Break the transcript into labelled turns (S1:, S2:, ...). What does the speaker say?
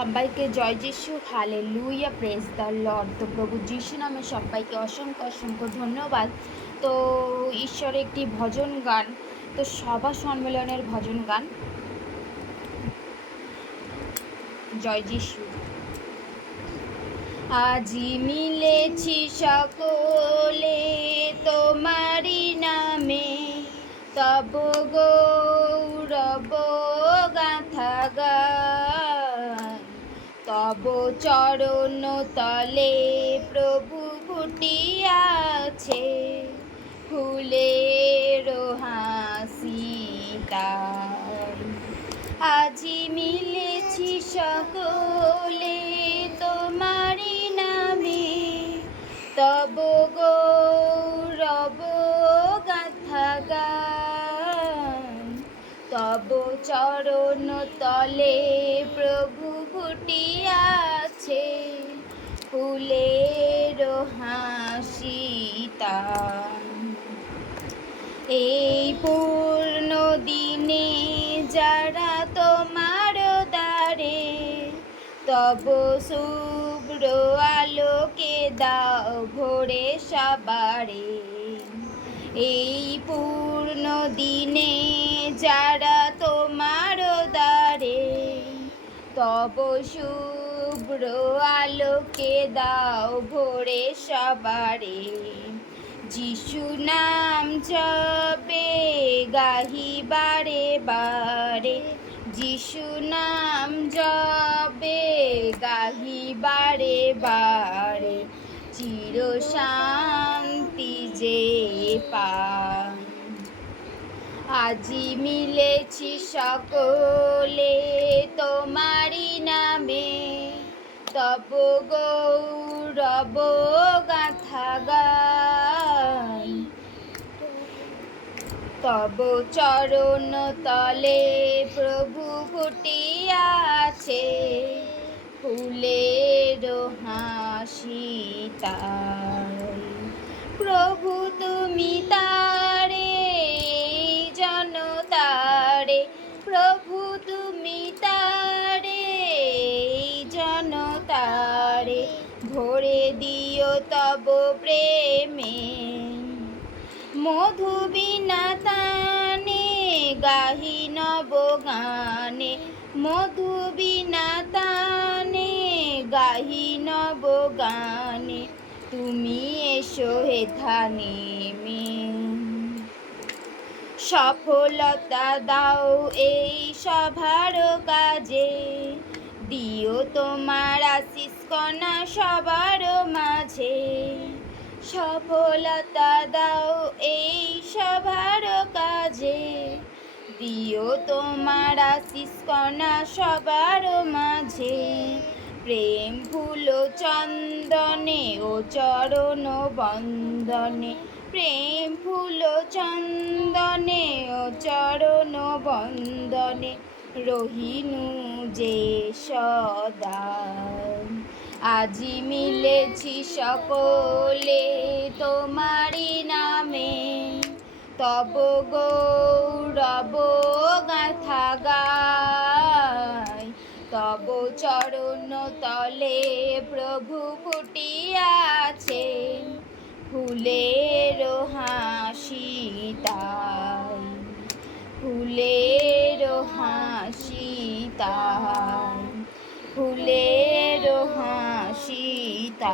S1: সবাইকে জয় যিশু হালে লুইয়া প্রেস দ্য লর্ড তো প্রভু যিশু নামে সবাইকে অসংখ্য অসংখ্য ধন্যবাদ। তো ঈশ্বরের একটি ভজন গান, তো সভা সম্মেলনের ভজন গান। জয় যিশু। আজি মিলেছি সকলে তোমারি নামে, তব গৌরব তব চরণ তলে প্রভু ফুটিয়াছে ফুলের হাসিতার আজি মিলেছি সকলে তোমারি নামে। তব গৌরব গাথা গান। তব চরণ তলে প্রভু ফুটিয়াছে ফুলের হাসিতা এই পূর্ণ দিনে যারা তোমার দ্বারে, তব শুভ্র আলোকে দাও ভোরে সবারে। এই পূর্ণ দিনে যারা দ্বারে তব শুভ্র আলোকে দাও ভোরে সবারে। যিশু নাম জপে গাহি বারে। বারে যিশু নাম জপে গাহি বারে। বারে চির শান্তি যে পান আজি মিলেছি সকলে তোমারি নামে। তব গৌরব গাথা গান। তব চরণ তলে প্রভু ফুটিয়াছে। ফুলের হাসিতার প্রভু তুমি তারে ভরে দিও তব প্রেমে। মধু বিনা গাহি নব গানে। মধু তানে গাহি নব গানে। তুমি এসো হে ধানে মে। সফলতা দাও এই সভার কাজে। দিও তোমার আশিস কণা সবার মাঝে। সফলতা দাও এই সভার কাজে। দিও তোমার আশিস কণা সবার মাঝে। প্রেম ফুল চন্দনে ও চরণ বন্দনে। প্রেম ফুল চন্দনে ও চরণ বন্দনে। রহিনু যে সদা আজি মিলেছি সকলে তোমারি নামে। তব গৌরব গাথা গায় তব চরণ তলে প্রভু ফুটিয়াছে। ফুলের হাসিতাই ফুলের হাসিতাই ফুলের হাসিতাই